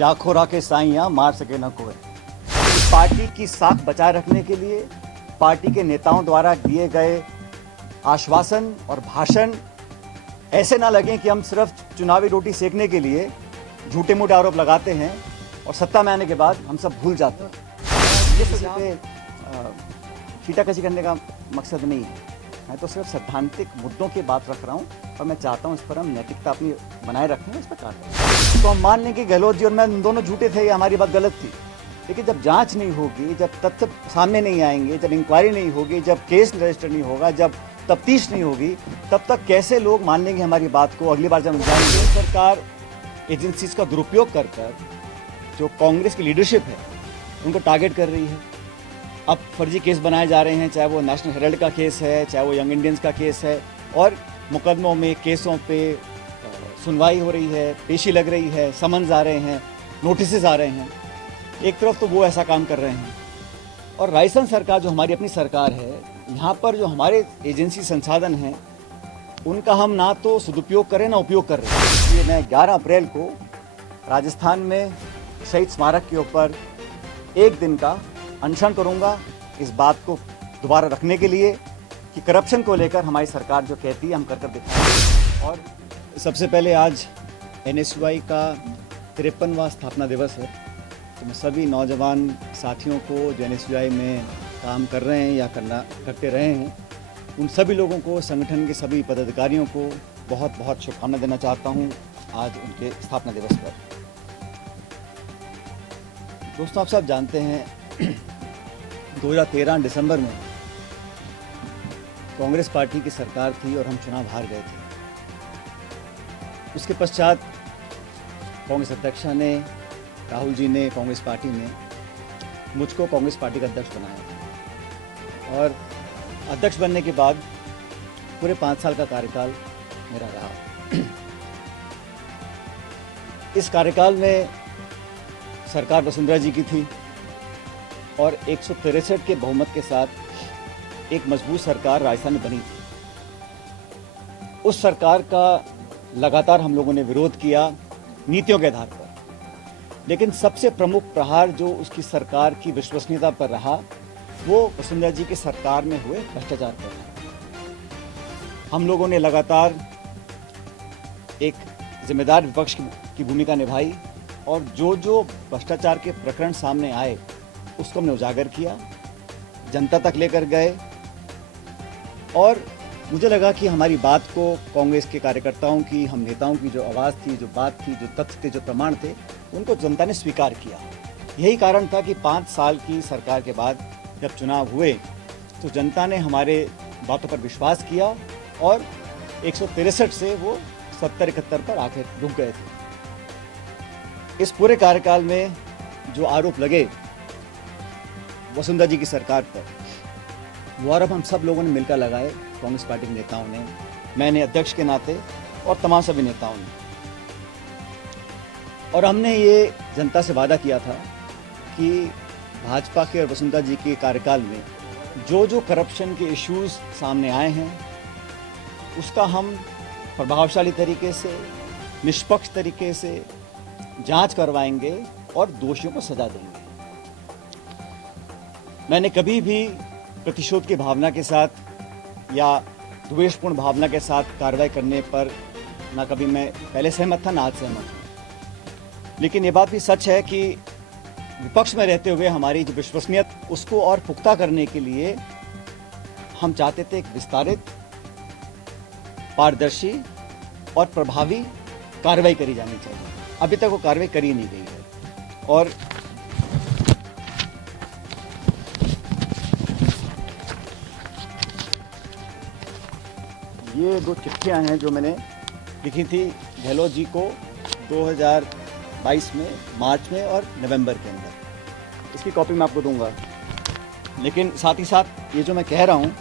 जाखोरा के साइयाँ मार सके न कोई। पार्टी की साख बचाए रखने के लिए पार्टी के नेताओं द्वारा दिए गए आश्वासन और भाषण ऐसे ना लगें कि हम सिर्फ चुनावी रोटी सेकने के लिए झूठे मूठे आरोप लगाते हैं और सत्ता में आने के बाद हम सब भूल जाते हैं। ये किसी पे छीटाकशी करने का मकसद नहीं है। मैं तो सिर्फ सैद्धांतिक मुद्दों की बात रख रहा हूँ और मैं चाहता हूँ इस पर हम नैतिकता अपनी बनाए रखें, इस पर कार्य करें। तो हम मान लें कि गहलोत जी और मैं दोनों झूठे थे, ये हमारी बात गलत थी, लेकिन जब जांच नहीं होगी, जब तथ्य सामने नहीं आएंगे, जब इंक्वायरी नहीं होगी, जब केस रजिस्टर नहीं होगा, जब तफ्तीश नहीं होगी, तब तक कैसे लोग मान लेंगे हमारी बात को। अगली बार जब हम जाएंगे, सरकार एजेंसीज का दुरुपयोग कर जो कांग्रेस की लीडरशिप है उनको टारगेट कर रही है। अब फर्जी केस बनाए जा रहे हैं, चाहे वो नेशनल हेराल्ड का केस है, चाहे वो यंग इंडियंस का केस है, और मुकदमों में केसों पे सुनवाई हो रही है, पेशी लग रही है, समन्स आ रहे हैं, नोटिस आ रहे हैं। एक तरफ तो वो ऐसा काम कर रहे हैं और राजस्थान सरकार जो हमारी अपनी सरकार है, यहाँ पर जो हमारे एजेंसी संसाधन हैं उनका हम ना तो सदुपयोग करें ना उपयोग कर रहे हैं। इसलिए मैं 11 अप्रैल को राजस्थान में शहीद स्मारक के ऊपर एक दिन का अनशन करूँगा, इस बात को दोबारा रखने के लिए कि करप्शन को लेकर हमारी सरकार जो कहती है हम कर दिखाएंगे। और सबसे पहले आज NSUI का 53वां स्थापना दिवस है, तो मैं सभी नौजवान साथियों को जो NSUI में काम कर रहे हैं या करते रहे हैं, उन सभी लोगों को, संगठन के सभी पदाधिकारियों को बहुत बहुत शुभकामनाएं देना चाहता हूं आज उनके स्थापना दिवस पर। दोस्तों, आप सब जानते हैं 2013 दिसंबर में कांग्रेस पार्टी की सरकार थी और हम चुनाव हार गए थे। उसके पश्चात कांग्रेस अध्यक्ष ने, राहुल जी ने, कांग्रेस पार्टी ने मुझको कांग्रेस पार्टी का अध्यक्ष बनाया और अध्यक्ष बनने के बाद पूरे 5 साल का कार्यकाल मेरा रहा। इस कार्यकाल में सरकार वसुंधरा जी की थी और 163 के बहुमत के साथ एक मजबूत सरकार राजस्थान में बनी थी। उस सरकार का लगातार हम लोगों ने विरोध किया नीतियों के आधार पर, लेकिन सबसे प्रमुख प्रहार जो उसकी सरकार की विश्वसनीयता पर रहा वो वसुंधरा जी की सरकार में हुए भ्रष्टाचार पर रहा। हम लोगों ने लगातार एक जिम्मेदार विपक्ष की भूमिका निभाई और जो जो भ्रष्टाचार के प्रकरण सामने आए उसको हमने उजागर किया, जनता तक लेकर गए और मुझे लगा कि हमारी बात को कांग्रेस के कार्यकर्ताओं की, हम नेताओं की जो आवाज़ थी, जो बात थी, जो तथ्य थे, जो प्रमाण थे, उनको जनता ने स्वीकार किया। यही कारण था कि 5 साल की सरकार के बाद जब चुनाव हुए तो जनता ने हमारे बातों पर विश्वास किया और 163 से वो 70-71 पर आकर रुक गए थे। इस पूरे कार्यकाल में जो आरोप लगे वसुंधरा जी की सरकार पर, वो आरोप हम सब लोगों ने मिलकर लगाए, कांग्रेस पार्टी के नेताओं ने, मैंने अध्यक्ष के नाते और तमाम सभी नेताओं ने। और हमने ये जनता से वादा किया था कि भाजपा के और वसुंधरा जी के कार्यकाल में जो जो करप्शन के इश्यूज सामने आए हैं उसका हम प्रभावशाली तरीके से, निष्पक्ष तरीके से जांच करवाएंगे और दोषियों को सजा देंगे। मैंने कभी भी प्रतिशोध की भावना के साथ या द्वेषपूर्ण भावना के साथ कार्रवाई करने पर ना कभी मैं पहले सहमत था, ना आज सहमत हूँ। लेकिन ये बात भी सच है कि विपक्ष में रहते हुए हमारी जो विश्वसनीयता उसको और पुख्ता करने के लिए हम चाहते थे एक विस्तारित, पारदर्शी और प्रभावी कार्रवाई करी जानी चाहिए। अभी तक वो कार्रवाई करी नहीं गई है। और ये 2 चिट्ठियां हैं जो मैंने लिखी थी गहलोत जी को 2022 में, मार्च में और नवंबर के अंदर। इसकी कॉपी मैं आपको दूंगा। लेकिन साथ ही साथ ये जो मैं कह रहा हूँ,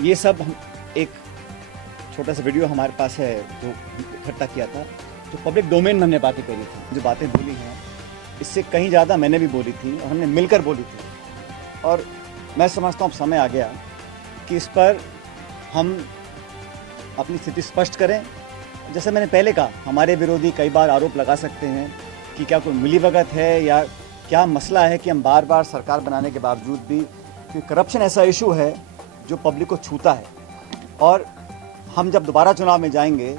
ये सब हम एक छोटा सा वीडियो हमारे पास है जो इकट्ठा किया था, तो पब्लिक डोमेन में हमने बातें करी थी। जो बातें बोली हैं इससे कहीं ज़्यादा मैंने भी बोली थी और हमने मिलकर बोली थी। और मैं समझता हूँ अब समय आ गया कि इस पर हम अपनी स्थिति स्पष्ट करें। जैसे मैंने पहले कहा, हमारे विरोधी कई बार आरोप लगा सकते हैं कि क्या कोई मिलीभगत है या क्या मसला है कि हम बार बार सरकार बनाने के बावजूद भी, क्योंकि करप्शन ऐसा इशू है जो पब्लिक को छूता है और हम जब दोबारा चुनाव में जाएंगे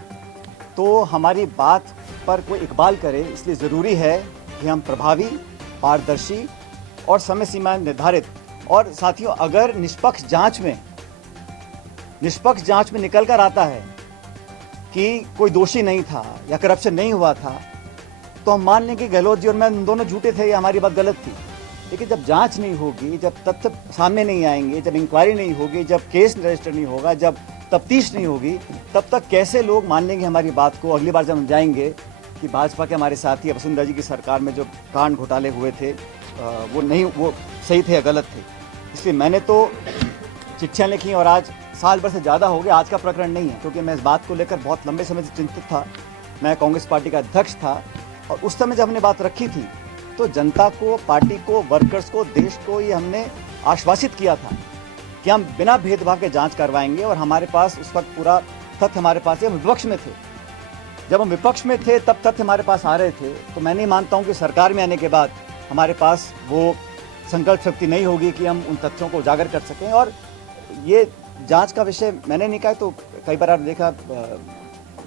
तो हमारी बात पर कोई इकबाल करे, इसलिए ज़रूरी है कि हम प्रभावी, पारदर्शी और समय सीमा निर्धारित, और साथियों अगर निष्पक्ष जांच में निकल कर आता है कि कोई दोषी नहीं था या करप्शन नहीं हुआ था तो हम मान लें कि गहलोत जी और मैं दोनों झूठे थे या हमारी बात गलत थी। लेकिन जब जांच नहीं होगी, जब तथ्य सामने नहीं आएंगे, जब इंक्वायरी नहीं होगी, जब केस रजिस्टर नहीं होगा, जब तफ्तीश नहीं होगी, तब तक कैसे लोग मान लेंगे हमारी बात को। अगली बार जब हम जाएंगे कि भाजपा के हमारे साथी वसुंधरा जी की सरकार में जो कांड घोटाले हुए थे वो सही थे या गलत थे। इसलिए मैंने तो चिट्ठियाँ लिखी और आज साल भर से ज़्यादा हो गया। आज का प्रकरण नहीं है, क्योंकि मैं इस बात को लेकर बहुत लंबे समय से चिंतित था। मैं कांग्रेस पार्टी का अध्यक्ष था और उस समय जब हमने बात रखी थी तो जनता को, पार्टी को, वर्कर्स को, देश को ये हमने आश्वासित किया था कि हम बिना भेदभाव के जांच करवाएंगे। और हमारे पास उस वक्त पूरा तथ्य हमारे पास है। हम विपक्ष में थे, जब हम विपक्ष में थे तब तथ्य हमारे पास आ रहे थे। तो मैं नहीं मानता हूँ कि सरकार में आने के बाद हमारे पास वो संकल्प शक्ति नहीं होगी कि हम उन तथ्यों को उजागर कर सकें। और ये जांच का विषय मैंने नहीं कहा, तो कई बार आपने देखा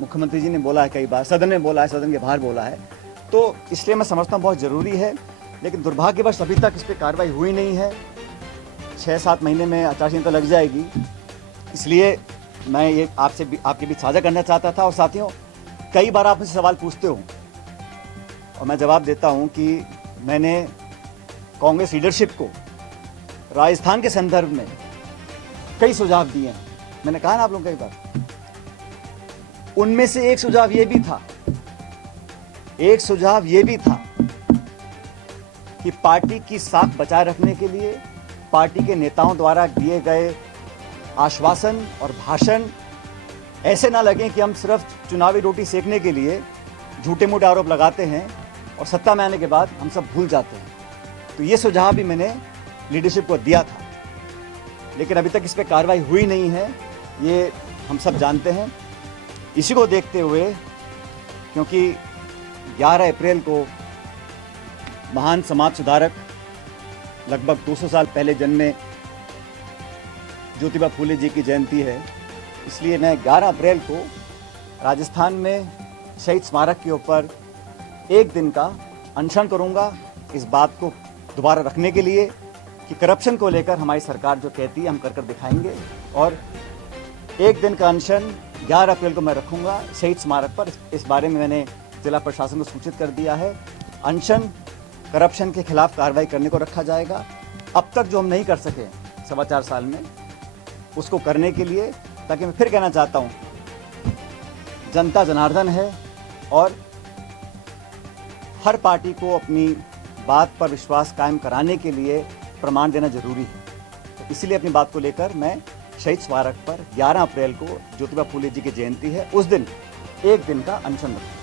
मुख्यमंत्री जी ने बोला है, कई बार सदन में बोला है, सदन के बाहर बोला है, तो इसलिए मैं समझता हूँ बहुत ज़रूरी है। लेकिन दुर्भाग्यवश अभी तक इस पर कार्रवाई हुई नहीं है। 6-7 महीने में आचार संहिता लग जाएगी। इसलिए मैं ये आपके बीच साझा करना चाहता था। और साथियों, कई बार आप मुझसे सवाल पूछते हो और मैं जवाब देता हूँ कि मैंने कांग्रेस लीडरशिप को राजस्थान के संदर्भ में कई सुझाव दिए हैं। मैंने कहा ना आप लोग कई बार, उनमें से एक सुझाव ये भी था कि पार्टी की साख बचाए रखने के लिए पार्टी के नेताओं द्वारा दिए गए आश्वासन और भाषण ऐसे ना लगें कि हम सिर्फ चुनावी रोटी सेकने के लिए झूठे मूठे आरोप लगाते हैं और सत्ता में आने के बाद हम सब भूल जाते हैं। तो ये सुझाव भी मैंने लीडरशिप को दिया था, लेकिन अभी तक इस पर कार्रवाई हुई नहीं है, ये हम सब जानते हैं। इसी को देखते हुए, क्योंकि 11 अप्रैल को महान समाज सुधारक, लगभग 200 साल पहले जन्मे ज्योतिबा फूले जी की जयंती है, इसलिए मैं 11 अप्रैल को राजस्थान में शहीद स्मारक के ऊपर एक दिन का अनशन करूंगा, इस बात को दोबारा रखने के लिए कि करप्शन को लेकर हमारी सरकार जो कहती है हम कर दिखाएंगे। और एक दिन का अनशन 11 अप्रैल को मैं रखूंगा शहीद स्मारक पर। इस बारे में मैंने जिला प्रशासन को सूचित कर दिया है। अनशन करप्शन के खिलाफ कार्रवाई करने को रखा जाएगा। अब तक जो हम नहीं कर सके 4.25 साल में, उसको करने के लिए, ताकि मैं फिर कहना चाहता हूँ, जनता जनार्दन है और हर पार्टी को अपनी बात पर विश्वास कायम कराने के लिए प्रमाण देना जरूरी है। तो इसीलिए अपनी बात को लेकर मैं शहीद स्मारक पर 11 अप्रैल को ज्योतिबा फूले जी की जयंती है, उस दिन एक दिन का अनशन रखूंगा।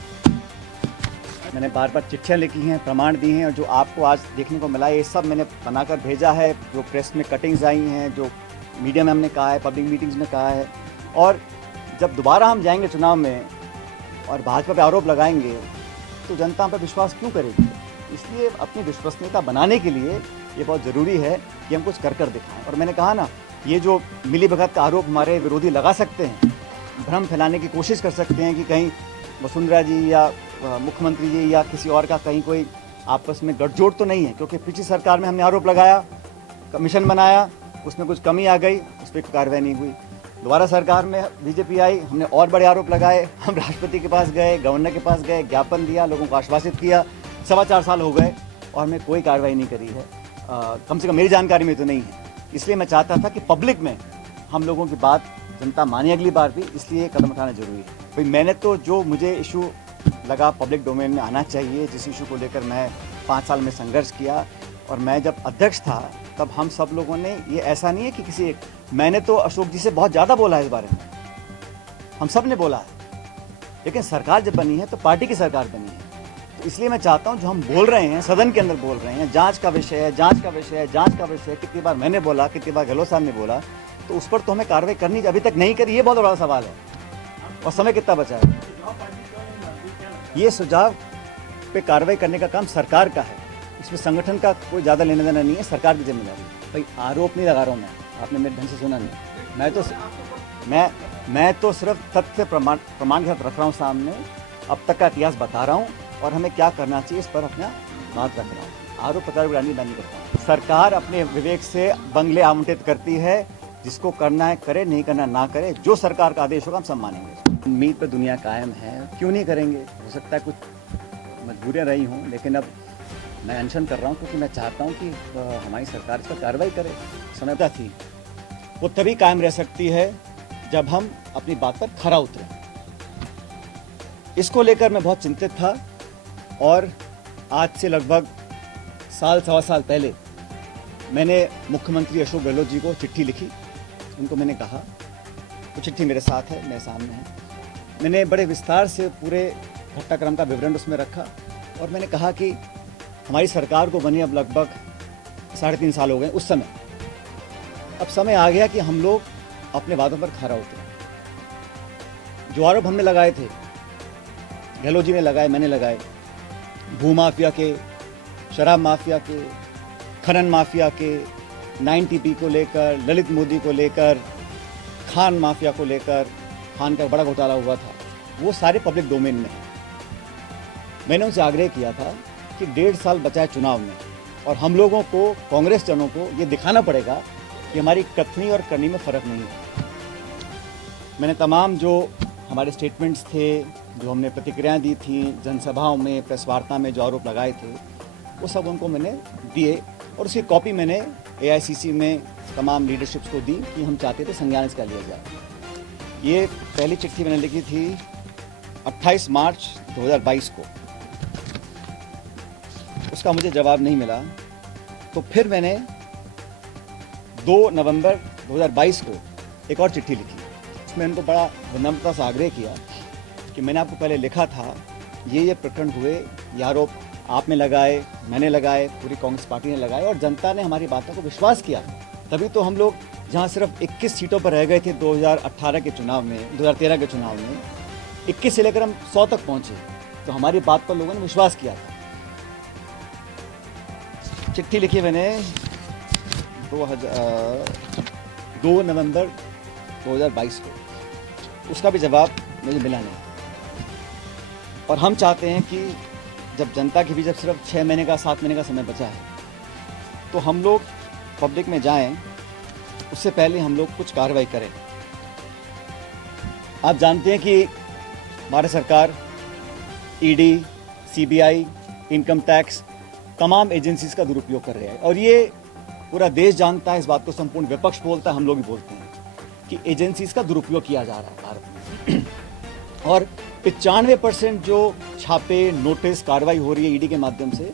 मैंने बार बार चिट्ठियाँ लिखी हैं, प्रमाण दिए हैं, और जो आपको आज देखने को मिला है ये सब मैंने बनाकर भेजा है। जो प्रेस में कटिंग्स आई हैं, जो मीडिया में हमने कहा है, पब्लिक मीटिंग्स में कहा है। और जब दोबारा हम जाएंगे चुनाव में और भाजपा पे आरोप लगाएंगे तो जनता पर विश्वास क्यों करेगी। इसलिए अपनी विश्वसनीयता बनाने के लिए ये बहुत ज़रूरी है कि हम कुछ कर दिखाएं। और मैंने कहा ना, ये जो मिलीभगत का आरोप हमारे विरोधी लगा सकते हैं, भ्रम फैलाने की कोशिश कर सकते हैं कि कहीं वसुंधरा जी या मुख्यमंत्री जी या किसी और का कहीं कोई आपस में गठजोड़ तो नहीं है। क्योंकि पिछली सरकार में हमने आरोप लगाया, कमीशन बनाया, उसमें कुछ कमी आ गई, उस पर कार्रवाई नहीं हुई। दोबारा सरकार में बीजेपी आई, हमने और बड़े आरोप लगाए, हम राष्ट्रपति के पास गए, गवर्नर के पास गए, ज्ञापन दिया, लोगों को आश्वासित किया। 4.25 साल हो गए और हमने कोई कार्रवाई नहीं करी है, कम से कम मेरी जानकारी में तो नहीं है। इसलिए मैं चाहता था कि पब्लिक में हम लोगों की बात जनता माने अगली बार भी, इसलिए कदम उठाना जरूरी है। भाई मैंने तो जो मुझे इशू लगा पब्लिक डोमेन में आना चाहिए, जिस इशू को लेकर मैं 5 साल में संघर्ष किया, और मैं जब अध्यक्ष था तब हम सब लोगों ने, ये ऐसा नहीं है कि किसी एक, मैंने तो अशोक जी से बहुत ज़्यादा बोला है इस बारे में, हम सब ने बोला है। लेकिन सरकार जब बनी है तो पार्टी की सरकार बनी है, तो इसलिए मैं चाहता हूं जो हम बोल रहे हैं, सदन के अंदर बोल रहे हैं, जांच का विषय है, जांच का विषय है, जांच का विषय है, कितनी बार मैंने बोला, कितनी बार गहलोत साहब ने बोला, तो उस पर तो हमें कार्रवाई करनी, अभी तक नहीं करी, ये बहुत बड़ा सवाल है। और समय कितना बचा है। ये सुझाव पे कार्रवाई करने का काम सरकार का है, इसमें संगठन का कोई ज़्यादा लेना देना नहीं है, सरकार की जिम्मेदारी है। भाई आरोप नहीं लगा रहा हूँ मैं, आपने मेरे ढंग से सुना नहीं। मैं तो सिर्फ तथ्य प्रमाण के साथ रख रहा हूँ सामने, अब तक का इतिहास बता रहा हूँ और हमें क्या करना चाहिए इस पर अपना बात रख रहा हूँ। आरोप प्रत्यारोप नहीं करता हूँ। सरकार अपने विवेक से बंगले आवंटित करती है, जिसको करना है करे, नहीं करना ना करे, जो सरकार का आदेश होगा हम सब मानेंगे। उम्मीद पर दुनिया कायम है, क्यों नहीं करेंगे। हो सकता है कुछ मजबूरियाँ रही हों, लेकिन अब मैं अनशन कर रहा हूँ क्योंकि मैं चाहता हूँ कि हमारी सरकार इस पर कार्रवाई करे। समयता थी वो तभी कायम रह सकती है जब हम अपनी बात पर खरा उतरें। इसको लेकर मैं बहुत चिंतित था और आज से लगभग साल सवा साल पहले मैंने मुख्यमंत्री अशोक गहलोत जी को चिट्ठी लिखी। उनको मैंने कहा, वो चिट्ठी मेरे साथ है, मेरे सामने है। मैंने बड़े विस्तार से पूरे घटनाक्रम का विवरण उसमें रखा और मैंने कहा कि हमारी सरकार को बनी अब लगभग 3.5 साल हो गए। उस समय अब समय आ गया कि हम लोग अपने वादों पर खरा उतरें। जो आरोप हमने लगाए थे, गहलोत जी ने लगाए, मैंने लगाए, भूमाफिया के, शराब माफिया के, खनन माफिया के, 9TP को लेकर, ललित मोदी को लेकर, खान माफिया को लेकर, खान का बड़ा घोटाला हुआ था, वो सारे पब्लिक डोमेन में। मैंने उनसे आग्रह किया था कि 1.5 साल बचा है चुनाव में और हम लोगों को, कांग्रेस जनों को ये दिखाना पड़ेगा कि हमारी कथनी और करनी में फ़र्क नहीं है। मैंने तमाम जो हमारे स्टेटमेंट्स थे, जो हमने प्रतिक्रियाएं दी थी जनसभाओं में, प्रेस वार्ता में जो आरोप लगाए थे, वो सब उनको मैंने दिए और उसकी कॉपी मैंने AICC में तमाम लीडरशिप्स को दी कि हम चाहते थे संज्ञान इसका लिया जाए। ये पहली चिट्ठी मैंने लिखी थी 28 मार्च 2022 को। उसका मुझे जवाब नहीं मिला, तो फिर मैंने 2 नवंबर 2022 को एक और चिट्ठी लिखी। उसमें उनको बड़ा विनम्रता से आग्रह किया कि मैंने आपको पहले लिखा था, ये प्रकरण हुए, ये आरोप आपने लगाए, मैंने लगाए, पूरी कांग्रेस पार्टी ने लगाए और जनता ने हमारी बातों को विश्वास किया। तभी तो हम लोग जहां सिर्फ 21 सीटों पर रह गए थे 2018 के चुनाव में, 2013 के चुनाव में, 21 से लेकर हम 100 तक पहुंचे, तो हमारी बात पर लोगों ने विश्वास किया था। चिट्ठी लिखी मैंने 2 नवंबर 2022 को, उसका भी जवाब मुझे मिला नहीं। और हम चाहते हैं कि जब जनता के भी जब सिर्फ 6 महीने का, 7 महीने का समय बचा है, तो हम लोग पब्लिक में जाएं, उससे पहले हम लोग कुछ कार्रवाई करें। आप जानते हैं कि हमारी सरकार ED, CBI, इनकम टैक्स, तमाम एजेंसीज का दुरुपयोग कर रही है और ये पूरा देश जानता है, इस बात को संपूर्ण विपक्ष बोलता है, हम लोग भी बोलते हैं कि एजेंसीज का दुरुपयोग किया जा रहा है भारत में। और 95% जो छापे, नोटिस, कार्रवाई हो रही है ED के माध्यम से,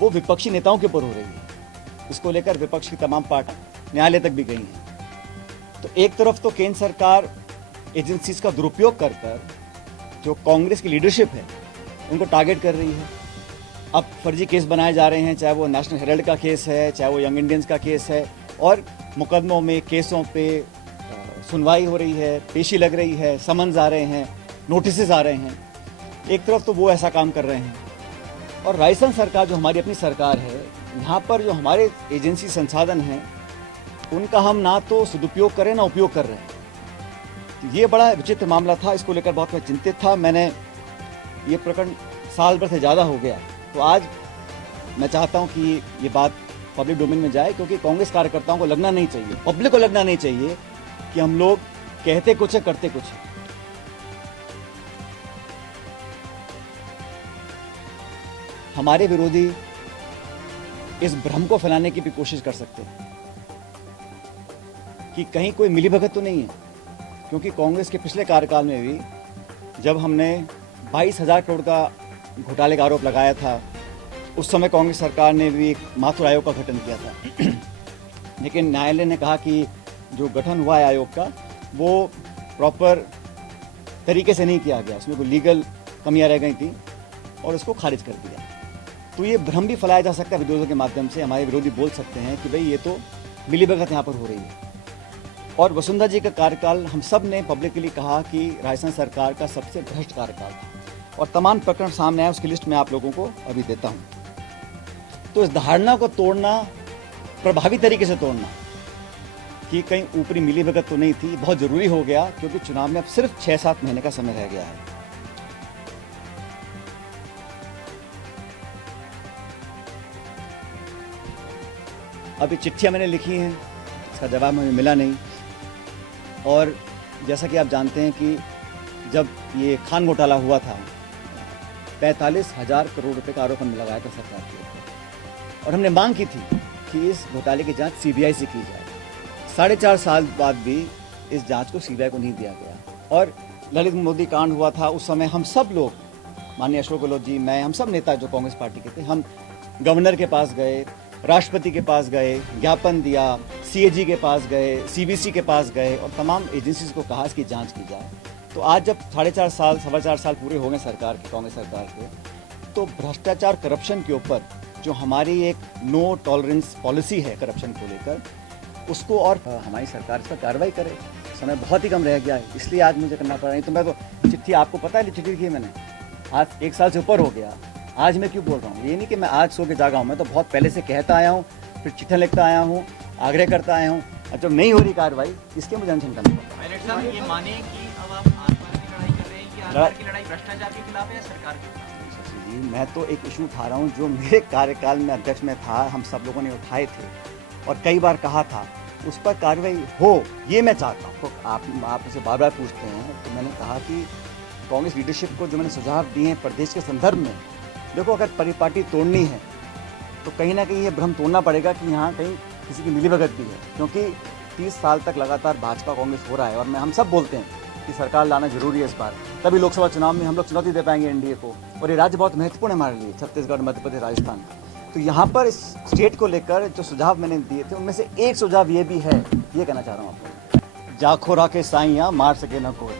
वो विपक्षी नेताओं के ऊपर हो रही है। इसको लेकर विपक्ष की तमाम पार्टियां न्यायालय तक भी गई हैं। तो एक तरफ तो केंद्र सरकार एजेंसीज का दुरुपयोग कर जो कांग्रेस की लीडरशिप है उनको टारगेट कर रही है। अब फर्जी केस बनाए जा रहे हैं, चाहे वो नेशनल हेराल्ड का केस है, चाहे वो यंग इंडियंस का केस है, और मुकदमों में, केसों पे सुनवाई हो रही है, पेशी लग रही है, समन्स आ रहे हैं, नोटिस आ रहे हैं। एक तरफ तो वो ऐसा काम कर रहे हैं और राजस्थान सरकार जो हमारी अपनी सरकार है, यहाँ पर जो हमारे एजेंसी संसाधन हैं उनका हम ना तो सदुपयोग करें ना उपयोग कर रहे हैं। ये बड़ा विचित्र मामला था, इसको लेकर बहुत मैं चिंतित था। मैंने ये प्रकरण साल भर से ज़्यादा हो गया, तो आज मैं चाहता हूँ कि ये बात पब्लिक डोमेन में जाए, क्योंकि कांग्रेस कार्यकर्ताओं को लगना नहीं चाहिए, पब्लिक को लगना नहीं चाहिए कि हम लोग कहते कुछ है, करते कुछ है। हमारे विरोधी इस भ्रम को फैलाने की भी कोशिश कर सकते हैं कि कहीं कोई मिलीभगत तो नहीं है, क्योंकि कांग्रेस के पिछले कार्यकाल में भी जब हमने 22,000 करोड़ का घोटाले का आरोप लगाया था, उस समय कांग्रेस सरकार ने भी एक माथुर आयोग का गठन किया था। लेकिन न्यायालय ने कहा कि जो गठन हुआ है आयोग का, वो प्रॉपर तरीके से नहीं किया गया, उसमें कोई लीगल कमियां रह गई थी और उसको खारिज कर दिया। तो ये भ्रम भी फैलाया जा सकता है विरोधियों के माध्यम से। हमारे विरोधी बोल सकते हैं कि भाई ये तो मिलीभगत यहाँ पर हो रही है। और वसुंधरा जी का कार्यकाल हम सब ने पब्लिकली कहा कि राजस्थान सरकार का सबसे भ्रष्ट कार्यकाल था। और तमाम प्रकरण सामने आए, उसकी लिस्ट मैं आप लोगों को अभी देता हूं। तो इस धारणा को तोड़ना, प्रभावी तरीके से तोड़ना कि कहीं ऊपरी मिलीभगत तो नहीं थी, बहुत जरूरी हो गया, क्योंकि चुनाव में अब सिर्फ 6-7 महीने का समय रह गया है। अभी चिट्ठियां मैंने लिखी हैं, इसका जवाब मुझे मिला नहीं। और जैसा कि आप जानते हैं कि जब ये खान घोटाला हुआ था, 45,000 करोड़ रुपए का आरोप हमने लगाया था सरकार के ऊपर, और हमने मांग की थी कि इस घोटाले की जांच सीबीआई से की जाए। 4.5 साल बाद भी इस जांच को सीबीआई को नहीं दिया गया। और ललित मोदी कांड हुआ था, उस समय हम सब लोग, माननीय अशोक गहलोत जी, मैं, हम सब नेता जो कांग्रेस पार्टी के थे, हम गवर्नर के पास गए, राष्ट्रपति के पास गए, ज्ञापन दिया, सीएजी के पास गए, सीबीसी के पास गए और तमाम एजेंसीज को कहा इसकी जांच की जाए। तो आज जब 4.5 साल, 4.25 साल पूरे हो गए सरकार के, कांग्रेस सरकार के, तो भ्रष्टाचार, करप्शन के ऊपर जो हमारी एक नो टॉलरेंस पॉलिसी है करप्शन को लेकर, उसको और हमारी सरकार इस पर कार्रवाई करे। समय बहुत ही कम रह गया है, इसलिए आज मुझे करना पड़ रहा है। तो मैं तो चिट्ठी, आपको पता है चिट्ठी लिखी मैंने, आज 1 साल से ऊपर हो गया। आज मैं क्यों बोल रहा हूँ, ये नहीं कि मैं आज सो के जागा हूँ, मैं तो बहुत पहले से कहता आया हूँ, फिर चिट्ठा लिखता आया हूँ, आग्रह करता आया हूँ। अब जब नहीं हो रही कार्रवाई, इसके मुझे अनशन करना पड़ा। पायलट साहब, ये माने कि अब आप आर-पार की लड़ाई कर रहे हैं कि आर-पार की लड़ाई भ्रष्टाचार के खिलाफ है या सरकार के खिलाफ? शशि जी, मैं तो एक इशू उठा रहा हूँ जो मेरे कार्यकाल में अध्यक्ष में था, हम सब लोगों ने उठाए थे और कई बार कहा था, उस पर कार्रवाई हो, ये मैं चाहता हूँ। तो आप मुझसे बार बार पूछते हैं, तो मैंने कहा कि कांग्रेस लीडरशिप को जो मैंने सुझाव दिए हैं प्रदेश के संदर्भ में, देखो अगर परिपाटी तोड़नी है तो कहीं ना कहीं ये भ्रम तोड़ना पड़ेगा कि यहाँ कहीं किसी की मिलीभगत भी है, क्योंकि 30 साल तक लगातार भाजपा कांग्रेस हो रहा है और हम सब बोलते हैं कि सरकार लाना जरूरी है इस बार, तभी लोकसभा चुनाव में हम लोग चुनौती दे पाएंगे एनडीए को। और ये राज्य बहुत महत्वपूर्ण है हमारे लिए, छत्तीसगढ़, मध्य प्रदेश, राजस्थान। तो यहाँ पर इस स्टेट को लेकर जो सुझाव मैंने दिए थे, उनमें से एक सुझाव ये भी है, ये कहना चाह रहा हूँ आपको, जाखोरा के साइयाँ मार सके न कोई।